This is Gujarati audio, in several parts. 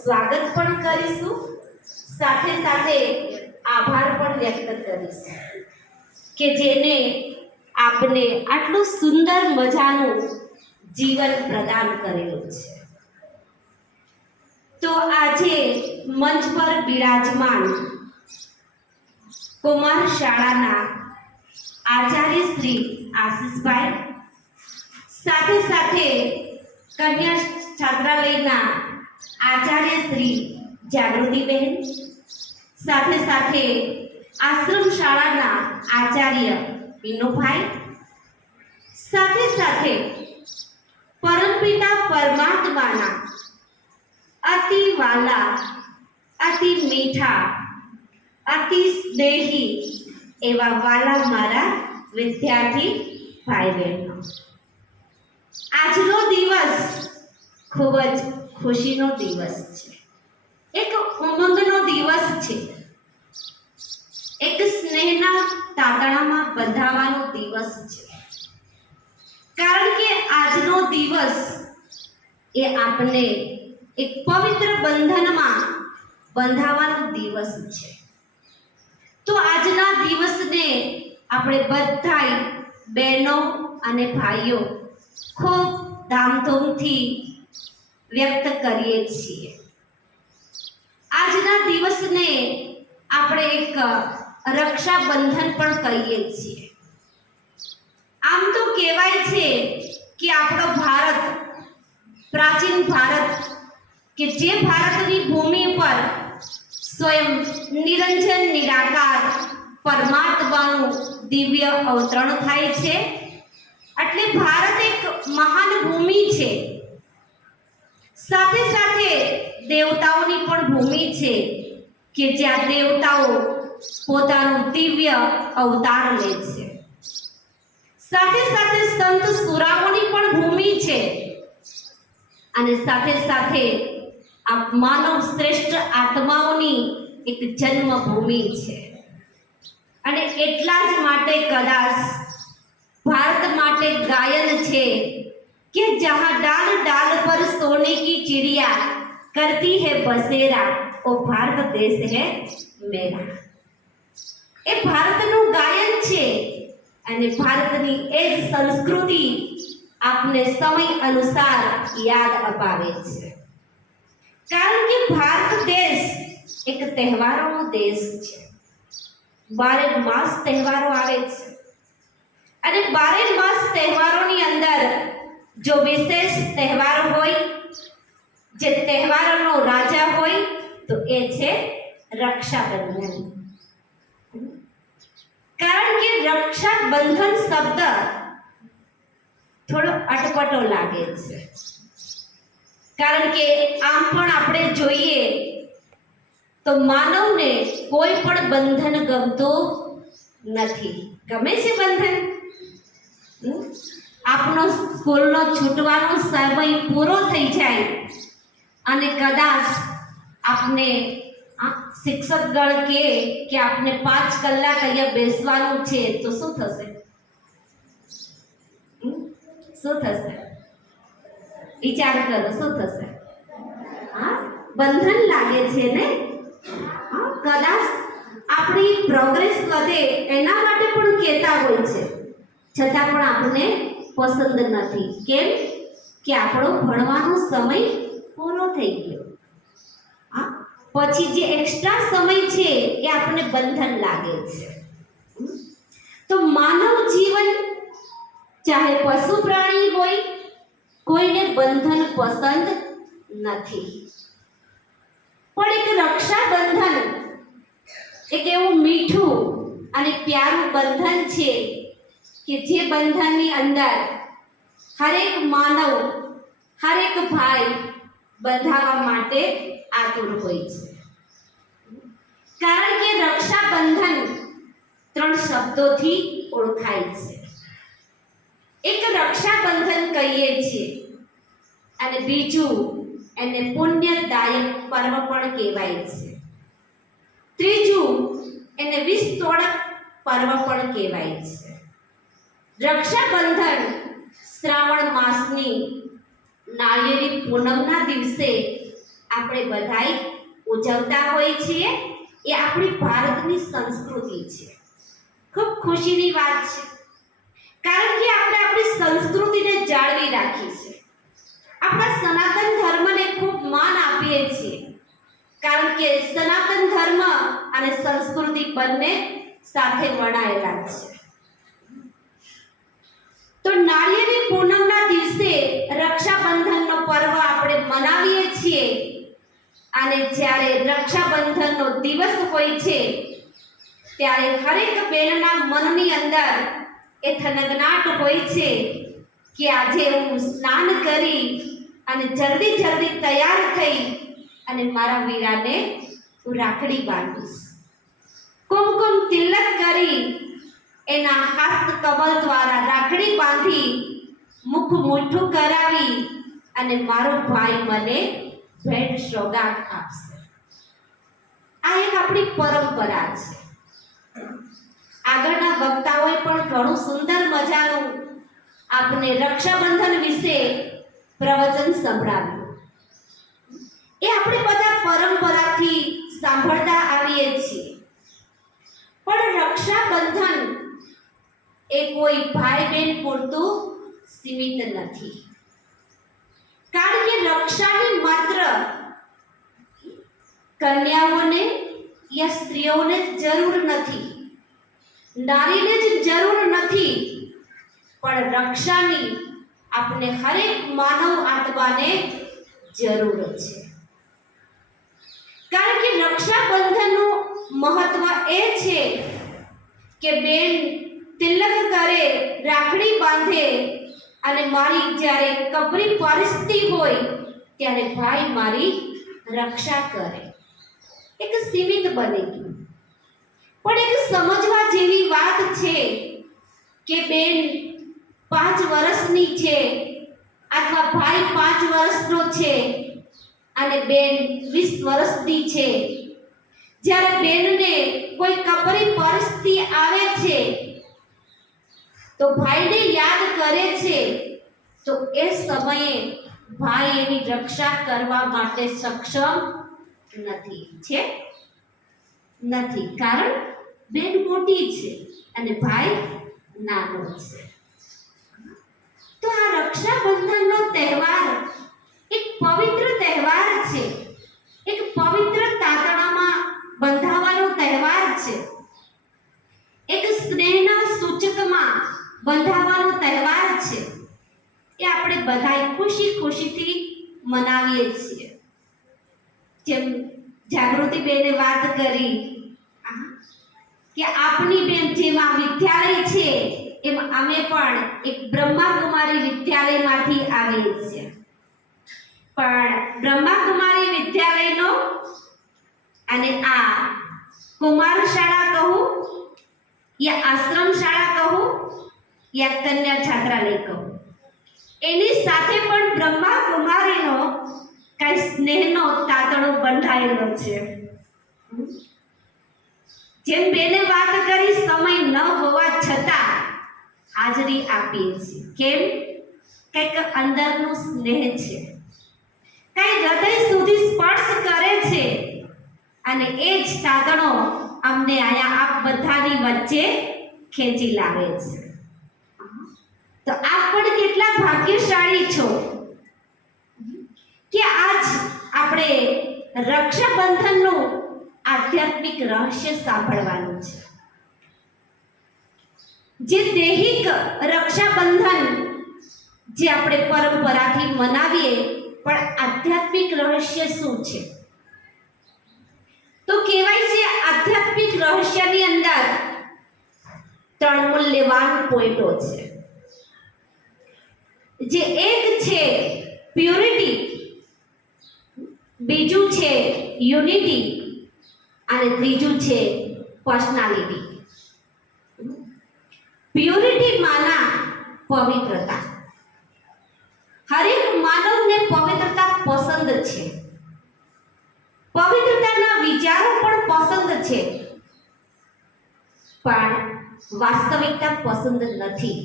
સ્વાગત પણ કરીશું, સાથે સાથે આભાર પણ વ્યક્ત કરીશું કે જેને આપને આટલું સુંદર મજાનું જીવન પ્રદાન કરેલું છે। તો આજે મંચ પર બિરાજમાન કુમાર શાળાના આચાર્ય શ્રી આશીષભાઈ, સાથે સાથે કન્યા છાત્રાલયના આચાર્ય શ્રી જાગૃતિબેન, સાથે સાથે આશ્રમ શાળાના આચાર્ય વિનુભાઈ, સાથે સાથે પરમપિતા પરમાત્માના અતિ વાલા, અતિ મીઠા, અતિ સ્નેહી એવા વાલા મારા વિદ્યાર્થી ભાઈ બહેનો, આજનો દિવસ ખૂબ જ ખુશીનો દિવસ છે, એક ઉમંગનો દિવસ છે, એક સ્નેહના તાતણામાં બંધાવાનો દિવસ છે, કારણ કે આજનો દિવસ એ આપણે એક પવિત્ર બંધનમાં બંધાવાનો દિવસ છે। તો આજના દિવસને આપણે બધાય બહેનો અને ભાઈઓ ખૂબ ધામધૂમથી વ્યક્ત કરીએ છીએ। આજના દિવસને આપણે એક રક્ષાબંધન પણ કહીએ છીએ। આમ તો કહેવાય છે કે આપણો ભારત, પ્રાચીન ભારત, કે જે ભારતની ભૂમિ પર સ્વયં નિરંજન નિરાકાર પરમાત્માનું દિવ્ય અવતરણ થાય છે, એટલે ભારત એક મહાન ભૂમિ છે, સાથે સાથે દેવતાઓની પણ ભૂમિ છે કે જ્યાં દેવતાઓ પોતાનું દિવ્ય અવતાર લે છે, સાથે સાથે સંત સુરાઓની પણ ભૂમિ છે, અને સાથે સાથે આ માનવ શ્રેષ્ઠ આત્માઓની એક જન્મભૂમિ છે। અને એટલા જ માટે કદાચ ભારત માટે ગાયન છે कि जहाँ डाल डाल पर सोने की चिड़िया करती है बसेरा, वो भारत देश है मेरा। ए भारतનું ગાયન છે, અને ભારતની એ જ સંસ્કૃતિ આપને સમય અનુસાર યાદ અપાવે છે, કારણ કે ભારત દેશ એક તહેવારોનો દેશ છે। 12 માસ તહેવારો આવે છે, અને 12 માસ તહેવારોની અંદર जो विशेष तहेवार होय, जे तहेवारोनो राजा होय, तो ए छे रक्षाबंधन। कारण के रक्षाबंधन शब्द थोड़ो अटपटो लागे छे, कारण के आम पण आपणे जोईए तो मानवने कोई पण बंधन गमतो नथी। गमे छे बंधन? आपनो स्कूलनो छूटवानो समय पूरो थई जाय अने कदाच आपने शिक्षकगण के कि आपने 5 कलाक अहींया बेसवानुं छे तो शुं थशे? शुं थशे? विचार करो, शुं थशे? हाँ, बंधन लागे छे ने? हाँ, कदाच आपणी प्रोग्रेस वधे एना माटे पण कहेता होय छे, छतां पण आपने पसंद नहीं। केम कि आपणो भणवानो समय पूरो थई गयो, हाँ, पछी जे एक्स्ट्रा समय छे ए आपने बंधन लागे छे। तो मानव जीवन चाहे पशु प्राणी होय કોઈને બંધન પસંદ નથી, પણ એક રક્ષાબંધન એક એવું મીઠું અને પ્યારું બંધન છે કે જે બંધનની અંદર હરેક માનવ, હરેક ભાઈ બંધાવા માટે આતુર હોય છે. કારણ કે રક્ષાબંધન 3 શબ્દોથી ઓળખાય છે. એક રક્ષાબંધન કહીએ છીએ અને બીજું એને પુણ્યદાયક પર્વ પણ કહેવાય છે. ત્રીજું એને વિસ્તોડક પર્વ પણ કહેવાય છે. રક્ષાબંધન શ્રાવણ માસની નાળિયેરી પૂનમના દિવસે આપણે બધાય ઉજવતા હોઈએ છીએ. એ આપણી ભારતની સંસ્કૃતિ છે. ખૂબ ખુશીની વાત છે, કારણ કે આપણે આપણી સંસ્કૃતિને જાળવી રાખી છે. આપણા સનાતન ધર્મને ખૂબ માન આપીએ છીએ, કારણ કે સનાતન ધર્મ અને સંસ્કૃતિ બંને સાથે વણાયેલા છે. તો નાળિયેરી પૂનમના દિવસે રક્ષાબંધનનો પર્વ આપણે મનાવીએ છીએ. અને જ્યારે રક્ષાબંધનનો દિવસ હોય છે ત્યારે હરેક બહેનના મનની અંદર એ થનગનાટ હોય છે કે આજે હું સ્નાન કરી અને જલ્દી જલ્દી તૈયાર થઈ અને મારા વીરાને હું રાખડી બાંધીશ. કુમકુમ તિલક કરી એના હસ્ત કમલ દ્વારા રાખડી બાંધી મુખ મીઠું કરાવી અને મારો ભાઈ મને ભેટ સોગાદ આપશે. આ એક આપણી પરંપરા છે. આગળના વક્તાઓએ પણ ઘણું સુંદર મજાનું આપને રક્ષાબંધન વિશે પ્રવચન સંભળાવ્યું. એ આપણે બધા પરંપરાથી સાંભળતા આવીએ છીએ. પણ રક્ષાબંધન એ કોઈ ભાઈ બહેન પૂરતું સીમિત નથી. કારણ કે રક્ષાની માત્ર કન્યાઓને યા સ્ત્રીઓને જરૂર નથી, નારીને જ જરૂર નથી, પણ રક્ષાની આપણે હરેક માનવ આત્માને જરૂર છે. કારણ કે રક્ષાબંધનનું મહત્વ એ છે કે બેન તિલક કરે, રાખડી બાંધે અને મારી જ્યારે કપરી પરિસ્થિતિ હોય ત્યારે ભાઈ મારી રક્ષા કરે. એક સીમિત બની ગયું. પણ એક સમજવા જેવી વાત છે કે બેન 5 વર્ષની છે અથવા ભાઈ 5 વર્ષનો છે અને બેન 20 વર્ષની છે. જ્યારે બેનને કોઈ કપરી પરિસ્થિતિ આવે છે તો ભાઈને યાદ કરે છે, તો એ સમયે ભાઈ એની રક્ષા કરવા માટે સક્ષમ નથી. છે નથી, કારણ બેન મોટી છે અને ભાઈ નાનો છે. તો આ રક્ષાબંધનનો તહેવાર એક પવિત્ર તહેવાર છે. એક પવિત્ર તાતણામાં બંધાવાનો તહેવાર છે. એક સ્નેહના સૂચકમાં બંધાવાનો તહેવાર છે. એ આપણે બધાય ખુશી ખુશીથી મનાવીએ છીએ. જેમ જાગૃતિ બેને વાત કરી કે આપની બેન જેમાં વિદ્યાલય છે એમ અમે પણ એક બ્રહ્માકુમારી વિદ્યાલયમાંથી આવીએ છીએ. પણ બ્રહ્માકુમારી વિદ્યાલયનો અને આ કુમાર શાળા કહું યા આશ્રમ શાળા કહું યા કન્યા છાત્રાલય કહું, એની સાથે પણ બ્રહ્માકુમારીનો કઈ સ્નેહનો તાતણો બંધાયેલો છે. જેમ બેને વાત કરી, સમય ન હોવા છતાં હાજરી આપીએ છીએ. કેમ? કંઈક અંદરનું સ્નેહ છે, કઈ હૃદય સુધી સ્પર્શ કરે છે અને એ જ તાતણો અમને આયા આપ બધાની વચ્ચે ખેંચી લાવે છે. તો આપ પણ કેટલા ભાગ્યશાળી છો કે આજ આપણે રક્ષાબંધનનું આધ્યાત્મિક રહસ્ય સાંભળવાનું છે. જે દૈહિક રક્ષાબંધન જે આપણે પરંપરાથી મનાવીએ, પણ આધ્યાત્મિક રહસ્ય શું છે? તો કહેવાય છે આધ્યાત્મિક રહસ્યની અંદર 3 મૂલ્યવાન પોઈન્ટો છે, જે એક છે પ્યોરિટી, બીજું છે યુનિટી અને ત્રીજું છે પર્સનાલિટી. પ્યોરિટી માના પવિત્રતા. હરેક માનવને પવિત્રતા પસંદ છે, પવિત્રતાના વિચારો પણ પસંદ છે, પણ વાસ્તવિકતા પસંદ નથી.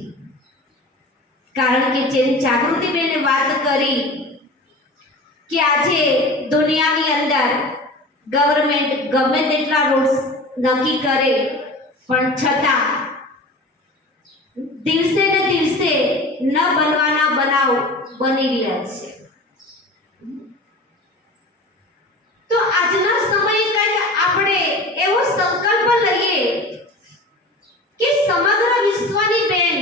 કારણ કે જેની જાગૃતિબેને વાત કરી કે આજે દુનિયાની અંદર ગવર્મેન્ટ ગમે તેટલા રૂલ્સ નક્કી કરે, પણ છતાં દિવસે ને દિવસે ન બનવાના બનાવ બની રહ્યા છે. તો આજના સમયે કંઈક આપણે એવો સંકલ્પ લઈએ કે સમગ્ર વિશ્વની બેન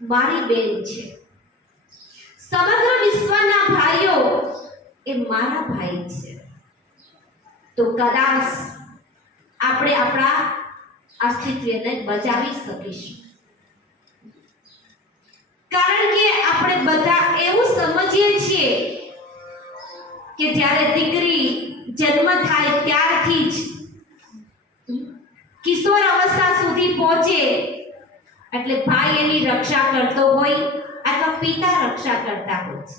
મારી બેન છે, સમગ્ર વિશ્વના ભાઈઓ એ મારા ભાઈ છે. તો કદાચ આપણે આપણા અસ્તિત્વને બચાવી શકીશું. કારણ કે આપણે બધા એવું સમજીએ છીએ કે જ્યારે દીકરી જન્મ થાય ત્યારથી જ કિશોર અવસ્થા સુધી પહોંચે એટલે ભાઈ એની રક્ષા કરતો હોય અથવા પિતા રક્ષા કરતા હોય છે.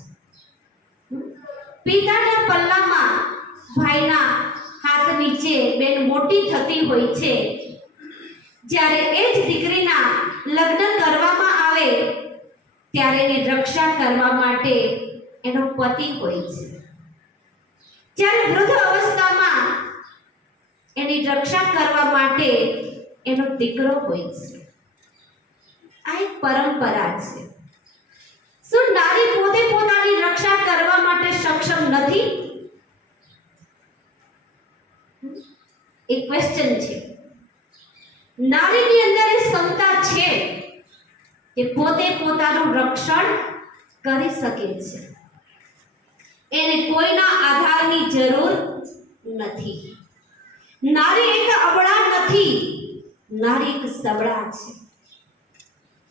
પિતાના પલ્લામાં ભાઈના હાથ નીચે બેન મોટી થતી હોય છે. જ્યારે એ જ દીકરીના લગ્ન કરવામાં આવે ત્યારે એની રક્ષા કરવા માટે એનો પતિ હોય છે. જ્યારે વૃદ્ધ અવસ્થામાં એની રક્ષા કરવા માટે એનો દીકરો હોય છે. આ એક પરંપરા છે. શું નારી પોતે પોતાની રક્ષા કરવા માટે સક્ષમ નથી? એક ક્વેશ્ચન છે. નારીની અંદર એ ક્ષમતા છે કે પોતે પોતાનું રક્ષણ કરી શકે છે. એને કોઈના આધારની જરૂર નથી. નારી એક અબળા નથી, નારી એક સબળા છે.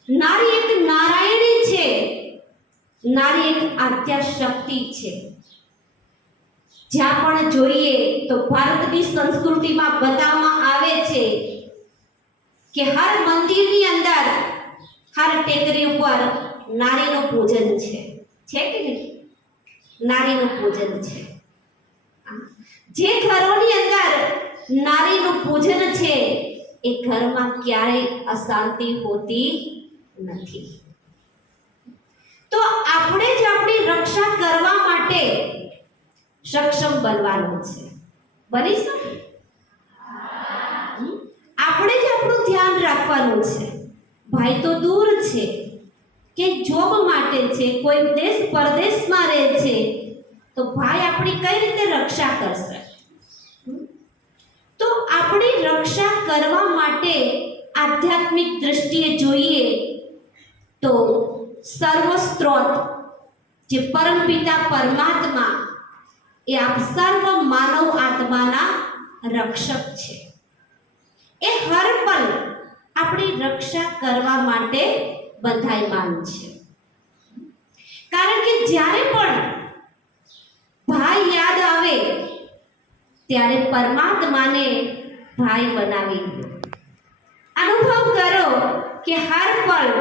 નારી એક નારાયણી છે, નારી એક આદ્યા શક્તિ છે. જ્યાં પણ જોઈએ તો ભારતની સંસ્કૃતિમાં બતાવવામાં આવે છે કે હર મંદિરની અંદર, હર ટેકરી ઉપર નારીનું પૂજન છે. છે કે નહીં? નારીનું પૂજન છે. જે ઘરોની અંદર નારીનું પૂજન છે એ ઘરમાં ક્યારેય અશાંતિ હોતી નથી. તો આપણે જ આપણી રક્ષા કરવા માટે સક્ષમ બનવાનું છે. બનીશું? આપણે જ આપણું ધ્યાન રાખવાનું છે. ભાઈ તો દૂર છે કે જોબ માટે છે, કોઈ દેશ પરદેશમાં રહે છે, તો ભાઈ આપણી કઈ રીતે રક્ષા કરશે? તો આપણી રક્ષા કરવા માટે આધ્યાત્મિક દ્રષ્ટિએ જોઈએ તો સર્વસ્ત્રોત જે પરમપિતા પરમાત્મા એ આપ સર્વ માનવ આત્માના રક્ષક છે. એ હર પલ આપણી રક્ષા કરવા માટે બંધાયમાન છે. કારણ કે જ્યારે પણ ભાઈ યાદ આવે ત્યારે પરમાત્માને ભાઈ બનાવી દો. અનુભવ કરો કે હર પલ,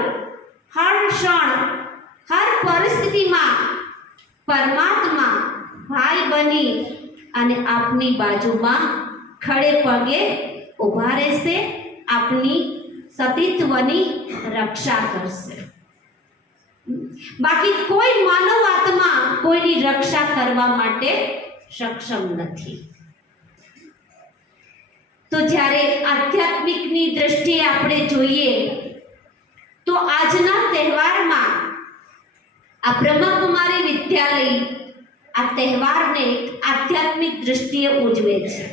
હર ક્ષણ, હર પરિસ્થિતિમાં પરમાત્મા ભાઈ બની અને આપની બાજુમાં ખડે પગે ઊભા રહેશે, આપની સતીત્વની રક્ષા કરશે. બાકી કોઈ માનવ આત્મા કોઈની રક્ષા કરવા માટે સક્ષમ નથી. તો જ્યારે આધ્યાત્મિકની દ્રષ્ટિએ આપણે જોઈએ તો આજના તહેવારમાં આ બ્રહ્મકુમારી વિદ્યાલય આ તહેવારને આધ્યાત્મિક દ્રષ્ટિએ ઉજવે છે.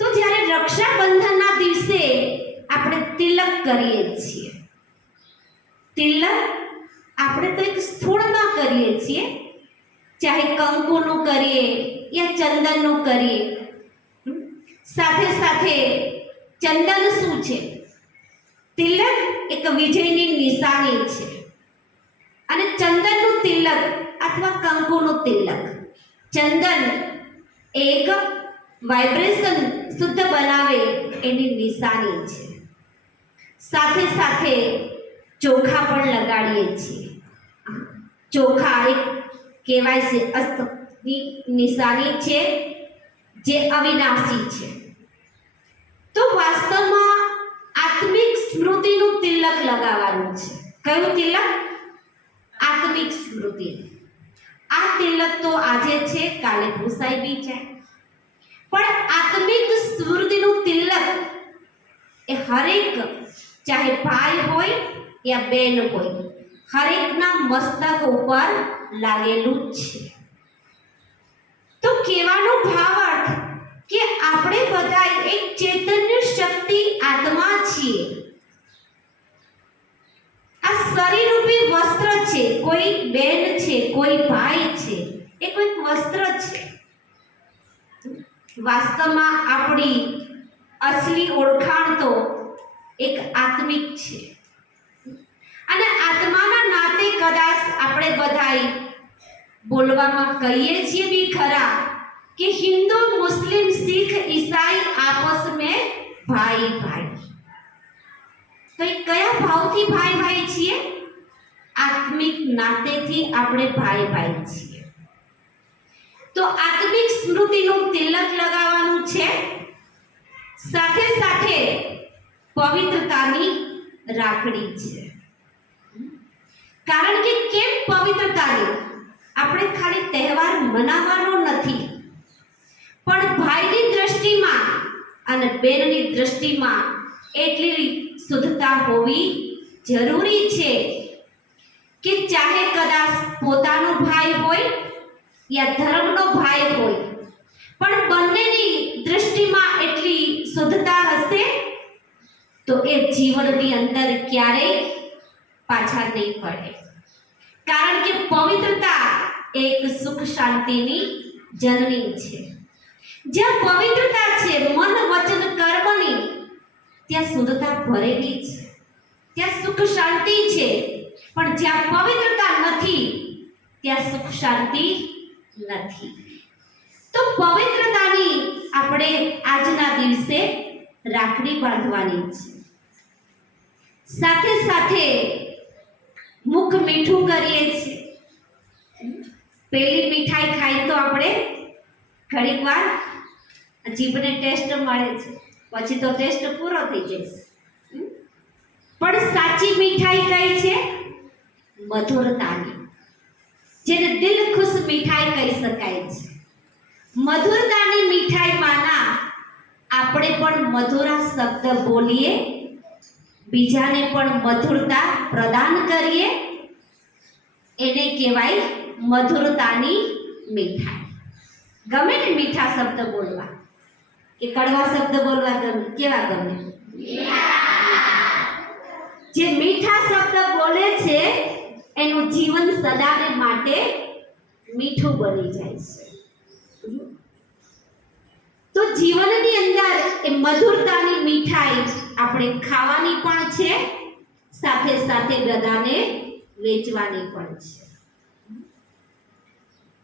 તો જ્યારે રક્ષાબંધનના દિવસે આપણે તિલક કરીએ છીએ, તિલક આપણે તો એક સ્થૂળમાં કરીએ છીએ, ચાહે કંકુનું કરીએ યા ચંદનનું કરીએ. સાથે સાથે ચંદન શું છે? તિલક એક વિજયની નિશાની છે. અને ચંદનનું તિલક અથવા કંકુનું તિલક, ચંદન એક વાઇબ્રેશન શુદ્ધ બનાવે એની નિશાની છે. સાથે સાથે ચોખા પણ લગાડીએ છીએ. ચોખા એક કહેવાય છે અસ્તની નિશાની છે, જે અવિનાશી છે. તો વાસ્તવમાં આત્મિક સ્મૃતિનું તિલક લગાવવાનું છે. કયું તિલક? આત્મિક સ્મૃતિ. આ તિલક તો આજે છે, કાલે ભૂસાઈ બી જાય. પણ આત્મિક સ્મૃતિનું તિલક એ હરેક, ચાહે ભાઈ હોય યા બેન હોય, હરેકના મસ્તક ઉપર લાગેલું જ છે. તો કહેવાનો ભાવાર્થ કે આપણે બધા એક ચૈતન્ય શક્તિ આત્મા છીએ. આ શરીરરૂપી વસ્ત્ર છે, કોઈ બેન છે, કોઈ ભાઈ છે, એ કોઈક વસ્ત્ર છે. વાસ્તવમાં આપણી અસલી ઓળખાણ તો એક આત્મિક છે. અને આત્માના નાતે કદાચ આપણે બધાય બોલવામાં કહીએ છીએ બી ખરા કે હિન્દુ, મુસ્લિમ, શીખ, ઈસાઈ આપસ મેં ભાઈ ભાઈ. તો એ કયા ભાવથી ભાઈ ભાઈ છીએ? આત્મિક નાતેથી આપણે ભાઈ ભાઈ છીએ. તો આત્મિક સ્મૃતિનું તિલક લગાવવાનું છે. સાથે સાથે પવિત્રતાની રાખડી છે. કારણ કે કેમ પવિત્રતાની? આપણે ખાલી તહેવાર મનાવવાનો નથી, પણ ભાઈની દ્રષ્ટિમાં અને બહેનની દ્રષ્ટિમાં એટલી શુદ્ધતા હોવી જરૂરી છે કે ચાહે કદાચ પોતાનો ભાઈ હોય યા ધર્મનો ભાઈ હોય, પણ બંનેની દ્રષ્ટિમાં એટલી શુદ્ધતા હશે તો એ જીવનની અંદર ક્યારેય પાછા નહીં પડે. કારણ કે પવિત્રતા એક સુખ શાંતિની જનની છે. જ્યાં પવિત્રતા છે મન, વચન, કર્મની, ત્યાં શુદ્ધતા ભરેલી છે, ત્યાં સુખ શાંતિ છે. પણ જ્યાં પવિત્રતા નથી ત્યાં સુખ શાંતિ નથી. તો પવિત્રતાની આપણે આજના દિવસે રાખડી બાંધવાની છે. સાથે સાથે મુખ મીઠું કરીએ છીએ. પેલી મીઠાઈ ખાઈ તો આપણે ઘડીક વાર જીભને ટેસ્ટ મળે છે, પછી તો ટેસ્ટ પૂરો થઈ જશે. પણ સાચી મીઠાઈ કઈ છે? મધુરતાની, જેને દિલ ખુશ મીઠાઈ કહી શકાય છે. મધુરતાની મીઠાઈમાંના આપણે પણ મધુરા શબ્દ બોલીએ, બીજાને પણ મધુરતા પ્રદાન કરીએ, એને કહેવાય મધુરતાની મીઠાઈ. ગમે ને મીઠા શબ્દ બોલવા કે કડવા શબ્દ બોલવા ગમે? કેવા ગમે? જે મીઠા શબ્દ બોલે છે એનું જીવન સદાને માટે મીઠું બની જાય છે. તો જીવનની અંદર એ મધુરતાની મીઠાઈ આપણે ખાવાની પણ છે, સાથે સાથે બધાને વેચવાની પણ છે.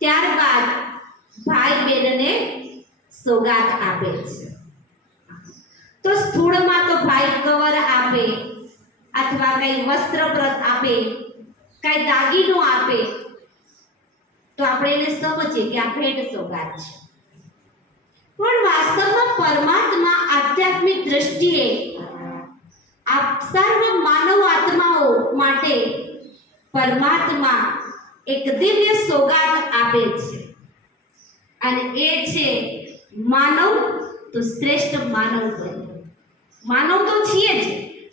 ત્યારબાદ ભાઈ બહેનને સોગાત આપે છે. તો સ્થૂળમાં તો ભાઈ કવર આપે, અથવા કઈ વસ્ત્રવ્રત આપે, કઈ દાગીનો આપે, તો આપણે એને સમજીએ કે આ ભેટ સોગાત છે. પણ વાસ્તવમાં પરમાત્મા આધ્યાત્મિક દ્રષ્ટિએ આ સર્વ માનવ આત્માઓ માટે પરમાત્મા એક દિવ્ય સોગાત આપે છે. અને એ છે માનવ તો શ્રેષ્ઠ માનવ બન. માનવ તો છીએ જ,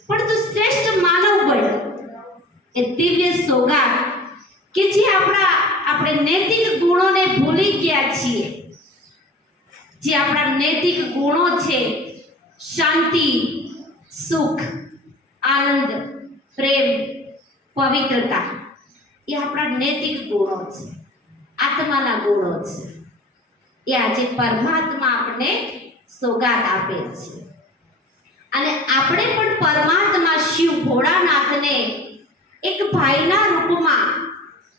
પણ તું શ્રેષ્ઠ માનવ બન. એ દિવ્ય સોગાત કે જે આપણે નૈતિક ગુણોને ભૂલી ગયા છીએ, જે આપણા નૈતિક ગુણો છે, શાંતિ, સુખ, આનંદ, પ્રેમ, પવિત્રતા એ આપણા નૈતિક ગુણો છે, આત્માના ગુણો છે. એ આજે પરમાત્મા આપણને સોગાદ આપે છે. અને આપણે પણ પરમાત્મા શિવ ભોળાનાથને એક ભાઈના રૂપમાં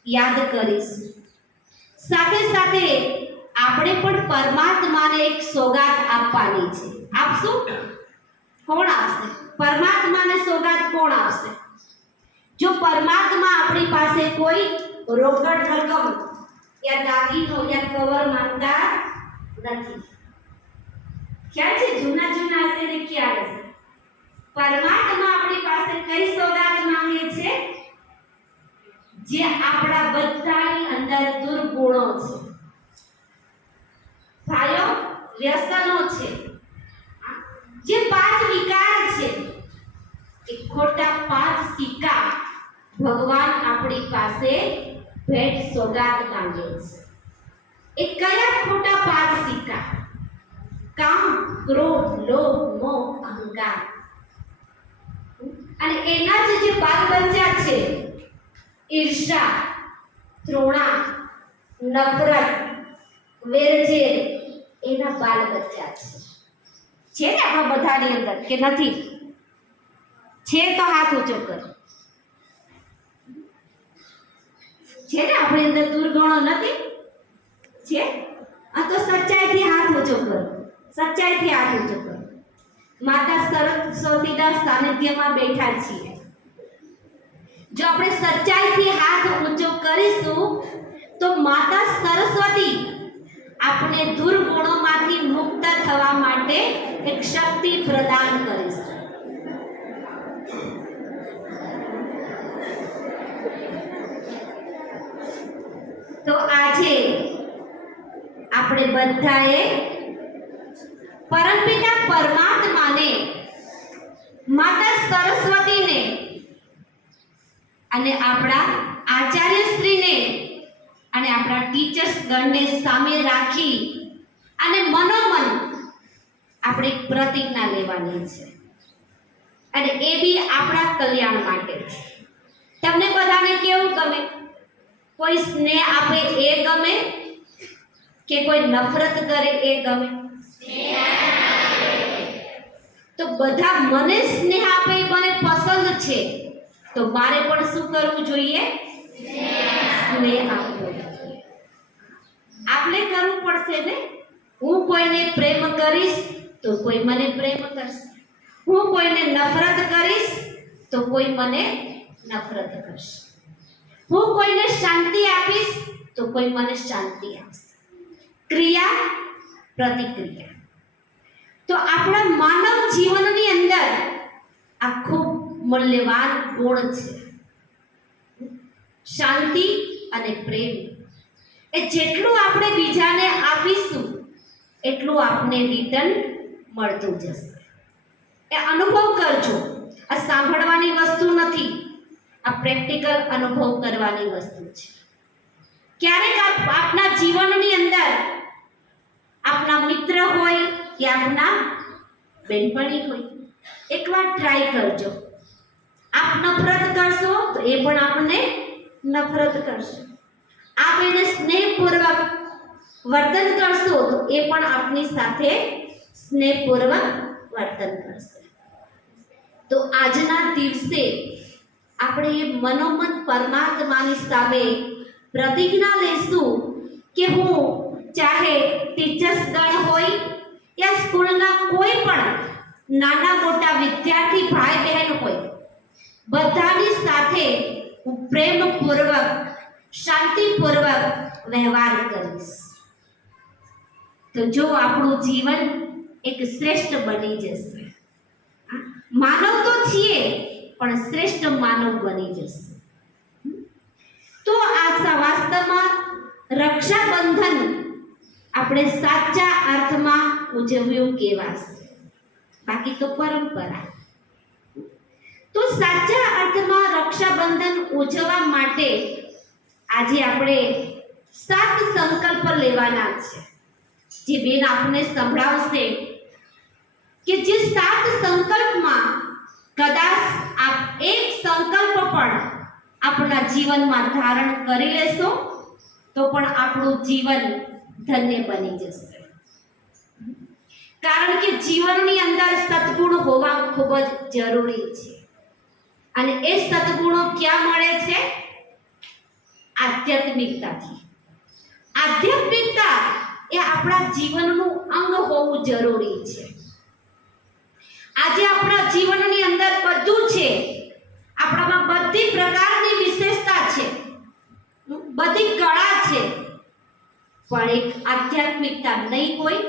યાદ કરીશું. સાથે સાથે આપણે પણ પરમાત્માને એક સોગાદ આપવાની છે. આપશું? કોણ આપશે? પરમાત્માને સોગાદ કોણ આપશે? જો પરમાત્મા આપણી પાસે કોઈ રોકડ રકમ યા દાગીનો યા કવર માંગતા નથી. ખ્યાલ છે? જૂના હશે ને ખ્યાલ હશે. પરમાત્મા આપણી પાસે કઈ સોગાદ માંગે છે? જે આપણા બધાની અંદર દુર્ગુણો છે, ભાઈઓ, વ્યસનો છે, જે 5 વિકાર છે, એ ખોટા 5 સિક્કા ભગવાન આપણી પાસે ભેટ સોગાદ માંગે છે. એ કયા ખોટા 5 સિક્કા? કામ, ક્રોધ, લોભ, મોહ, અહંકાર. અને એના જે બાલ બચ્ચા છે, ઈર્ષા, તૃણા, નફરત, વેરઝેર, એના બાલ બચ્ચા છે ને આપણા બધાની અંદર કે નથી? છે તો હાથ ઊંચો કરો. છે ને આપણી અંદર દુર્ગુણો નથી? છે? આ તો સચ્ચાઈથી હાથ ઊંચો કરો. સચ્ચાઈથી હાથ ઊંચો કરો. માતા સરસ્વતીના સાનિધ્યમાં બેઠા છીએ. જો આપણે સચ્ચાઈથી હાથ ઊંચો કરીશું તો માતા સરસ્વતી આપણે દુર્ગુણોમાંથી મુક્ત થવા માટે એક શક્તિ પ્રદાન કરીશે. તો આજે આપણે બધાએ પરમપિતા પરમાત્માને, માતા સરસ્વતીને અને આપણા આચાર્યશ્રીને અને આપણા ટીચર્સ ગણને સામે રાખી અને મનોમન આપણે પ્રતિજ્ઞા લેવાની છે. અને એ બી આપણા કલ્યાણ માટે છે. તમને બધાને કેવું ગમે? કોઈ સ્નેહ આપે એ ગમે કે કોઈ નફરત કરે એ ગમે? તો બધા મને સ્નેહ આપે મને પસંદ છે, તો મારે પણ શું કરવું જોઈએ? સ્નેહ આપવો. આપણે કરવું પડશે ને. હું કોઈને પ્રેમ કરીશ તો કોઈ મને પ્રેમ કરશે. હું કોઈને નફરત કરીશ તો કોઈ મને નફરત કરશે. હું કોઈને શાંતિ આપીશ તો કોઈ મને શાંતિ આપશે. ક્રિયા પ્રતિક્રિયા. તો આપણા માનવ જીવનની અંદર આ ખૂબ મૂલ્યવાન ગુણ છે, શાંતિ અને પ્રેમ. એ જેટલું આપણે બીજાને આપીશું એટલું આપણને રિટર્ન મળતું જશે. એ અનુભવ કરજો. આ સાંભળવાની વસ્તુ નથી, આ પ્રેક્ટિકલ અનુભવ કરવાની વસ્તુ છે. ક્યારેક આપના જીવનની અંદર આપના મિત્ર હોય કે આપના બેનપણી હોય, એકવાર ટ્રાય કરજો. આપ નફરત કરશો તો એ પણ આપણને નફરત કરશે. આપ એને સ્નેહપૂર્વક વર્તન કરશો તો એ પણ આપની સાથે સ્નેહપૂર્વક વર્તન કરશે. તો આજના દિવસે આપણે એ મનોમન પરમાત્માની સામે પ્રતિજ્ઞા લેશું કે હું ચાહે ટીચર્સ ગણ હોય યા સ્કૂલના કોઈ પણ નાના મોટા વિદ્યાર્થી ભાઈ બહેન હોય, બધાની સાથે હું પ્રેમપૂર્વક શાંતિપૂર્વક વ્યવહાર કરીશ. તો જો આપણું જીવન એક શ્રેષ્ઠ બની જશે. માનવ તો છીએ પણ શ્રેષ્ઠ માનવ બની જશે. તો આ વાસ્તવમાં રક્ષાબંધન આપણે સાચા અર્થમાં ઉજવ્યું કહેવાશે, બાકી તો પરંપરા. તો સાચા અર્થમાં રક્ષાબંધન ઉજવવા માટે આજે આપણે 7 સંકલ્પ લેવાના છે, જે બેન આપને સંભળાવશે કે જે 7 સંકલ્પમાં કદાચ આપ એક સંકલ્પ પણ આપણા જીવનમાં ધારણ કરી લેશો તો પણ આપણું જીવન ધન્ય બની જશે. કારણ કે જીવનની અંદર સદગુણ હોવા ખૂબ જ જરૂરી છે. અને એ સદગુણો ક્યાં મળે છે? આધ્યાત્મિકતાથી. આધ્યાત્મિકતા એ આપણા જીવનનું અંગ હોવું જરૂરી છે. આજે આપણા જીવનની અંદર બધું છે, આપણામાં બધી પ્રકારની વિશેષતા છે, બધી કળા છે, પણ એક આધ્યાત્મિકતા નહીં હોય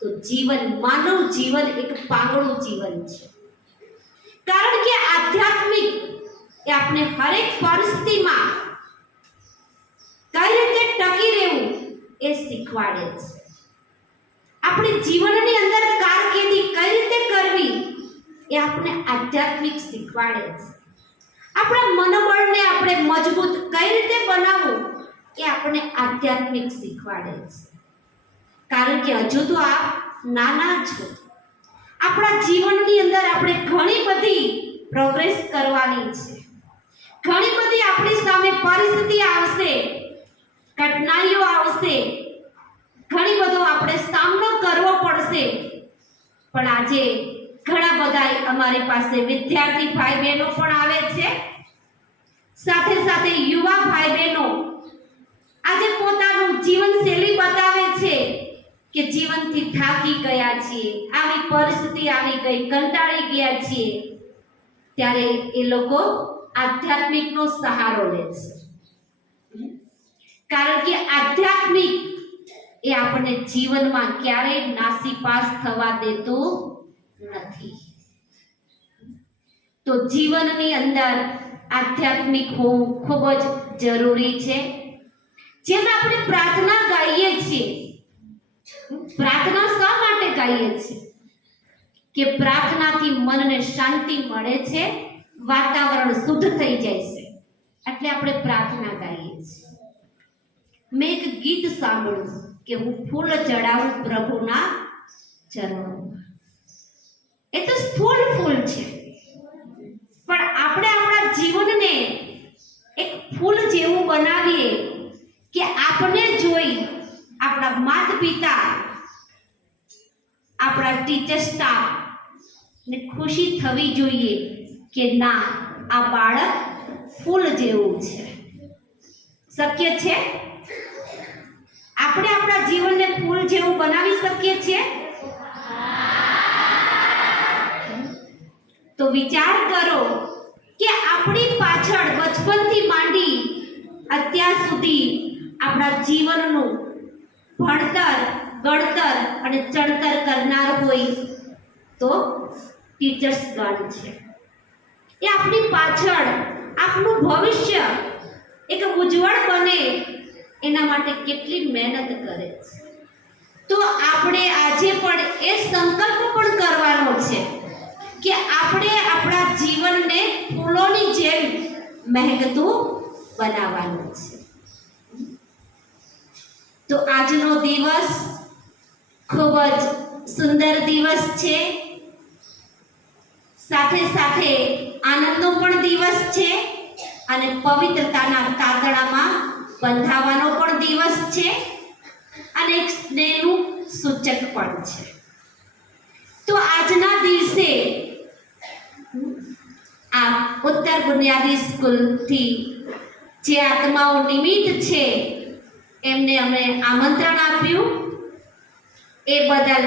તો જીવન, માનવ જીવન એક પાંગળું જીવન છે. કારણ કે આધ્યાત્મિક એ આપણે હરેક પરિસ્થિતિમાં કઈ રીતે ટકી રહેવું એ શીખવાડે છે. આપણે જીવનની અંદર કારકિર્દી કઈ રીતે કરવી એ આપણે આધ્યાત્મિક શીખવાડે છે. આપણા મનોબળને આપણે મજબૂત કઈ રીતે બનાવવું એ આપણે આધ્યાત્મિક શીખવાડે છે. કારણ કે હજુ તો આપ નાના છો. આપણા જીવનની અંદર આપણે ઘણી બધી પ્રોગ્રેસ કરવાની છે. ઘણી બધી આપણી સામે પરિસ્થિતિ આવશે, કઠિનાઈઓ આવશે, ઘણી બધો આપણે સામનો કરવો પડશે. પણ આજે ઘણા બધા અમારી પાસે વિદ્યાર્થી ભાઈ બહેનો પણ આવે છે, સાથે સાથે યુવા ભાઈ બહેનો આજે પોતાનું જીવનશૈલી બતાવે છે કે જીવનથી થાકી ગયા છીએ, આવી પરિસ્થિતિ આવી ગઈ, કંટાળી ગયા છીએ, ત્યારે એ લોકો આધ્યાત્મિકનો સહારો લે છે. કારણ કે આધ્યાત્મિક એ આપણને જીવનમાં ક્યારેય નાસીપાસ થવા દેતું નથી. તો જીવનની અંદર આધ્યાત્મિક હોવું ખૂબ જ જરૂરી છે. જેમ આપણે પ્રાર્થના ગાઈએ છીએ, પ્રાર્થના શા માટે ગાઈએ છીએ? કે પ્રાર્થનાથી મનને શાંતિ મળે છે, વાતાવરણ શુદ્ધ થઈ જાય છે, એટલે આપણે પ્રાર્થના ગાઈએ છીએ. મેં એક ગીત સાંભળ્યું કે હું ફૂલ ચડાવું પ્રભુના ચરણોમાં. એ તો સ્થૂળ ફૂલ છે, પણ આપણે આપણા જીવનને એક ફૂલ જેવું બનાવીએ કે આપણે જોઈ આપણા માતા પિતા, આપણા ટીચર સ્ટાફ ને ખુશી થવી જોઈએ કે ના, આ બાળક ફૂલ જેવું છે. શક્ય છે? આપણે આપણા જીવનને ફૂલ જેવું બનાવી શકીએ છીએ? તો વિચાર કરો કે આપણી પાછળ બચપનથી માંડી અત્યાર સુધી આપણા જીવનનું ભણતર, ગણતર અને ચણતર કરનાર હોય તો ટીચર્સ ગણ છે. એ આપણી પાછળ આપણું ભવિષ્ય એક ઉજ્જવળ બને એના માટે કેટલી મહેનત કરે છે. તો આપણે આજે પણ એ સંકલ્પ પણ કરવાનો છે કે આપણે આપણા જીવનને ફૂલોની જેમ મહેકતું બનાવવાનું છે. તો આજનો દિવસ ખૂબ જ સુંદર દિવસ છે, સાથે સાથે આનંદનો પણ દિવસ છે અને પવિત્રતાના તાતણામાં બંધાવાનો પણ દિવસ છે અને એક સ્નેહનું સૂચક પણ છે. તો આજના દિવસે આ ઉત્તર બુનિયાદી સ્કૂલથી જે આત્માઓ નિમિત્ત છે એમને અમે આમંત્રણ આપ્યું, એ બદલ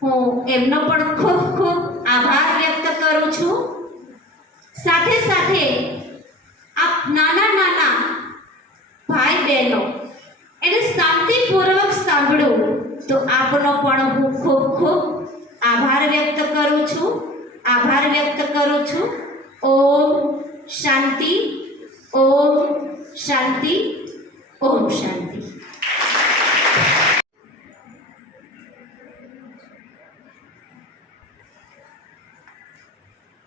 હું એમનો પણ ખૂબ ખૂબ આભાર વ્યક્ત કરું છું. સાથે સાથે આપ નાના નાના ભાઈ બહેનો એને શાંતિપૂર્વક સાંભળ્યું તો આપનો પણ હું ખૂબ ખૂબ આભાર વ્યક્ત કરું છું. ઓમ શાંતિ, ઓમ શાંતિ, ઓમ શાંતિ.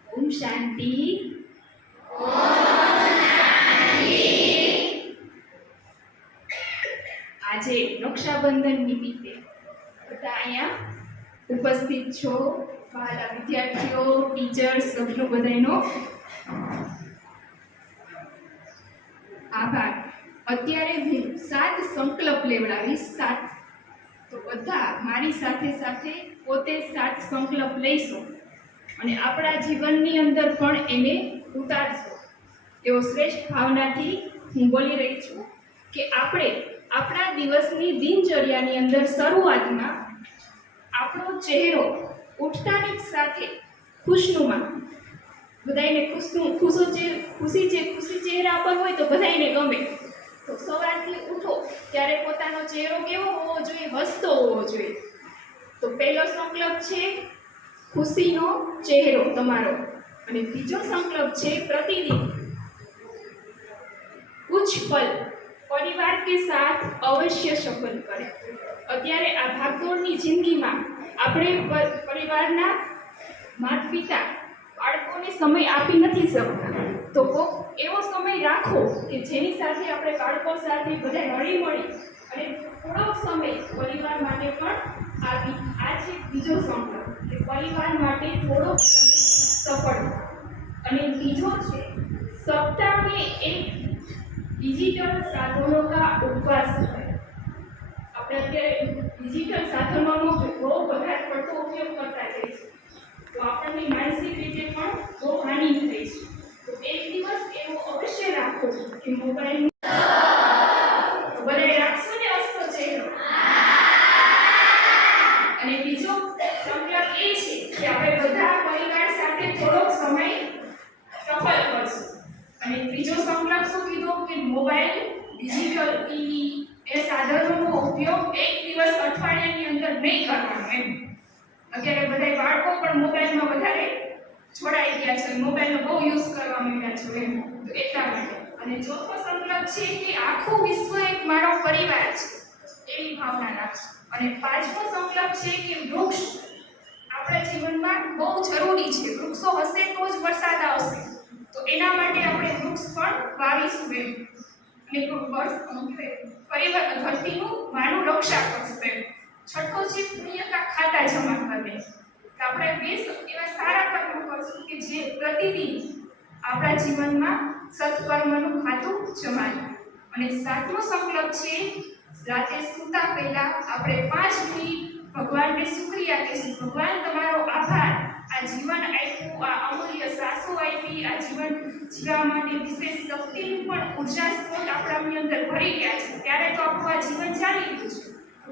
ઓમ શાંતિ. આજે રક્ષાબંધન નિમિત્તે બધા અહીંયા ઉપસ્થિત છો, વહાલા વિદ્યાર્થીઓ, ટીચર્સ, સભ્યો બધાનો આભાર. અત્યારે હું 7 સંકલ્પ લેવડાવીશ. 7. તો બધા મારી સાથે સાથે પોતે 7 સંકલ્પ લઈશું અને આપણા જીવનની અંદર પણ એને ઉતારશો. એવો શ્રેષ્ઠ ભાવનાથી હું બોલી રહી છું કે આપણે આપણા દિવસની દિનચર્યાની અંદર શરૂઆતમાં આપણો ચહેરો ઉઠતાની સાથે ખુશનુમા, બધાને ખુશી ચહેરા પર હોય તો બધાને ગમે. તો સવારથી ઉઠો ત્યારે પોતાનો ચહેરો કેવો હોવો જોઈએ? હસતો હોવો જોઈએ. તો પહેલો સંકલ્પ છે ખુશીનો ચહેરો તમારો, અને બીજો સંકલ્પ છે પ્રતિદિન कुछ पल परिवार के साथ अवश्य सफल करें. અત્યારે આ ભાગદોડની જિંદગીમાં આપણે પરિવારના માતા પિતા બાળકોને સમય આપી નથી શકતા. તો કોક એવો સમય રાખો કે જેની સાથે આપણે બાળકો સાથે બધા હળી મળી અને થોડો સમય પરિવાર માટે પણ આપી. આ છે બીજો સંકલ્પ કે પરિવાર માટે થોડો સમય સફળ. અને ત્રીજો છે સપ્તાહ में एक डिजिटल साधनों का उपवास करें. આપણે અત્યારે ડિજિટલ સાધનોનો બહુ વધારે પડતો ઉપયોગ કરતા જઈએ છીએ, તો આપણને માનસિક રીતે પણ બહુ હાનિ થઈ છે. તો એક દિવસ એવો અવશ્ય રાખો કે મોબાઈલ બધાય રાખશો ને હસતો ચહેરો. અને બીજો સંકલ્પ એ છે કે આપણે બધા પરિવાર સાથે થોડોક સમય સફળ કરશું. અને ત્રીજો સંકલ્પ શું કીધો કે મોબાઈલ, ડિજિટલ ટીવી એ સાધનોનો ઉપયોગ એક દિવસ અઠવાડિયાની અંદર નહીં કરવાનો એમ. અત્યારે બધા બાળકો પણ મોબાઈલમાં વધારે છોડાઈ ગયા છે, મોબાઈલનો બહુ યુઝ કરવા માંડ્યા છે એમ. તો એટલા માટે. અને ચોથો સંકલ્પ છે કે આખું વિશ્વ એક મારો પરિવાર છે એવી ભાવના રાખશો. અને પાંચમો સંકલ્પ છે કે વૃક્ષ આપણા જીવનમાં બહુ જરૂરી છે. વૃક્ષો હશે તો જ વરસાદ આવશે. તો એના માટે આપણે વૃક્ષ પણ વાવીશું એમ. અને પરિવાર ધરતીનું માનું રક્ષા કરશું એમ. છઠ્ઠો છે પુણ્ય કા ખાતા જમા કરવે. કે આપણે 2 એવા સારા કર્મો કરશું કે જે પ્રતિદિન આપણા જીવનમાં સત્કર્મનું ખાતું જમાય. અને સાતમો સંકલ્પ છે રાતે સૂતા પહેલા આપણે 5 મિનિટ ભગવાનને શુક્રિયા કહીશું. ભગવાન તમારો આભાર, આ જીવન આપ્યું, આ અમૂલ્ય સાસુ આપી, આ જીવન જીવવા માટે વિશેષ શક્તિનું પણ ઉર્જા સ્ત્રોત આપણાની અંદર ભરી ગયા છે. ત્યારે તો આપણું આ જીવન ચાલી રહ્યું છે.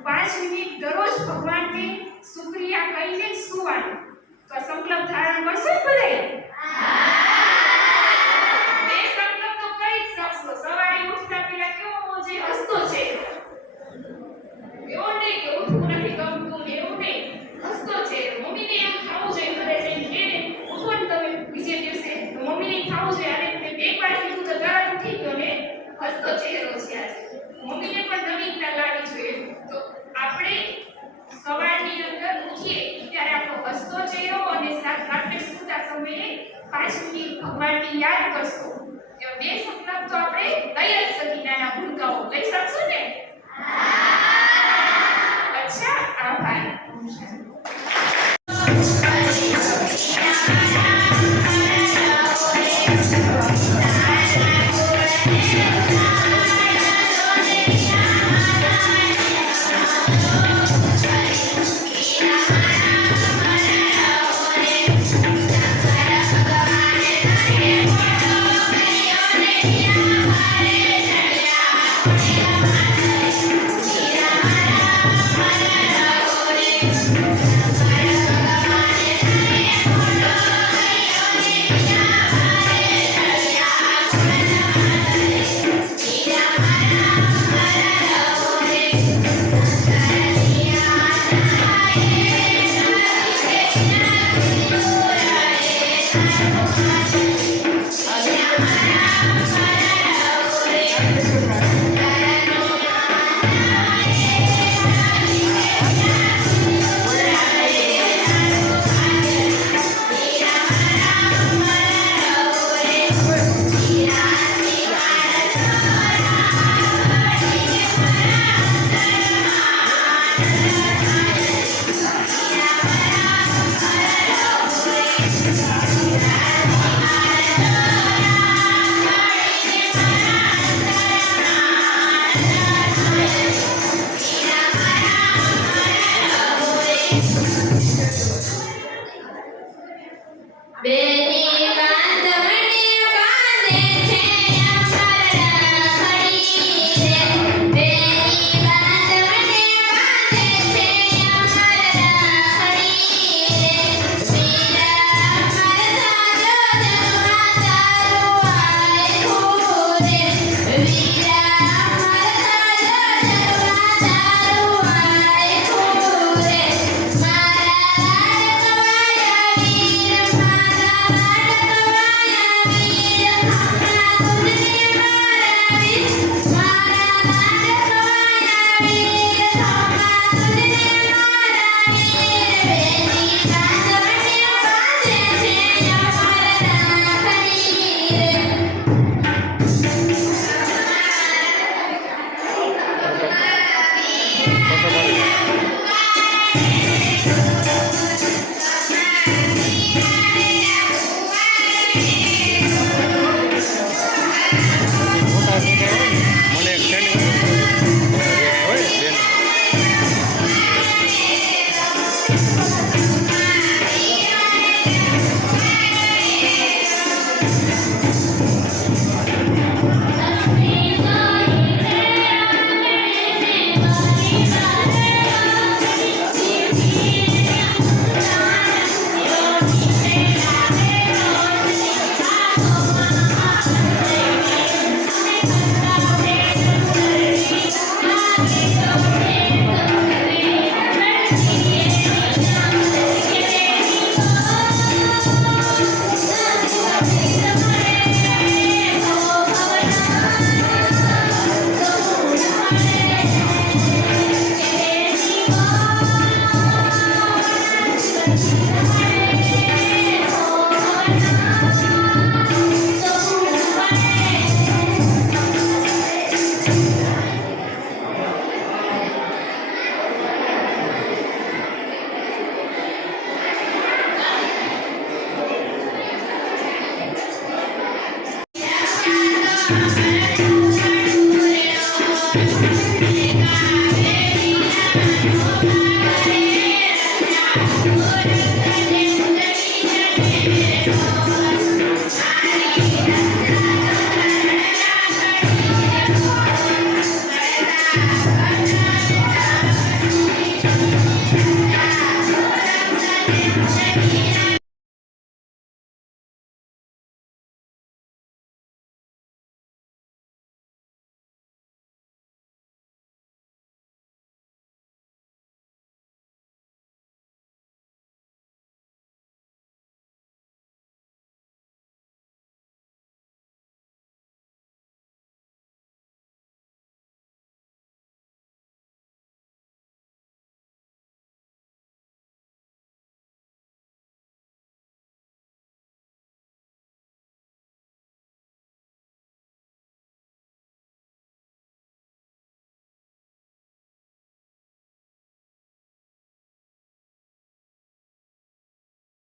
5 મિનિટ દરરોજ ભગવાનને શુક્રિયા કહીને સુવાનું. તો આ સંકલ્પ ધારણ કરશો ને બધાએ? બે સંકલ્પ તો કરી જ શકશો. સવારે ઉઠતા પહેલા કેવો હોવો જોઈએ? હસતો છે. એવો નહીં કે ઉઠવું નથી ગમતું ને એવું નહીં. હસતો છે. મમ્મીને એમ ખાવું જોઈએ ઘરે જઈને કે ઉઠો ને તમે બીજે દિવસે તો મમ્મીને ખાવું જોઈએ. અરે મેં 2 વાર કીધું તો તરત ઉઠી ગયો ને હસતો ચહેરો છે આજે. મમ્મીને પણ નવીનતા લાવી જોઈએ. તો આપણે સવારની અંદર ઉઠીએ ત્યારે આપણો હસતો ચહેરો અને રાત્રે સૂતા સમયે 5 મિનિટ ભગવાનની યાદ કરશો. એવા 2 સંકલ્પ તો આપણે લઈ જ શકીએ. નાના ભૂલકાઓ લઈ શકીએ.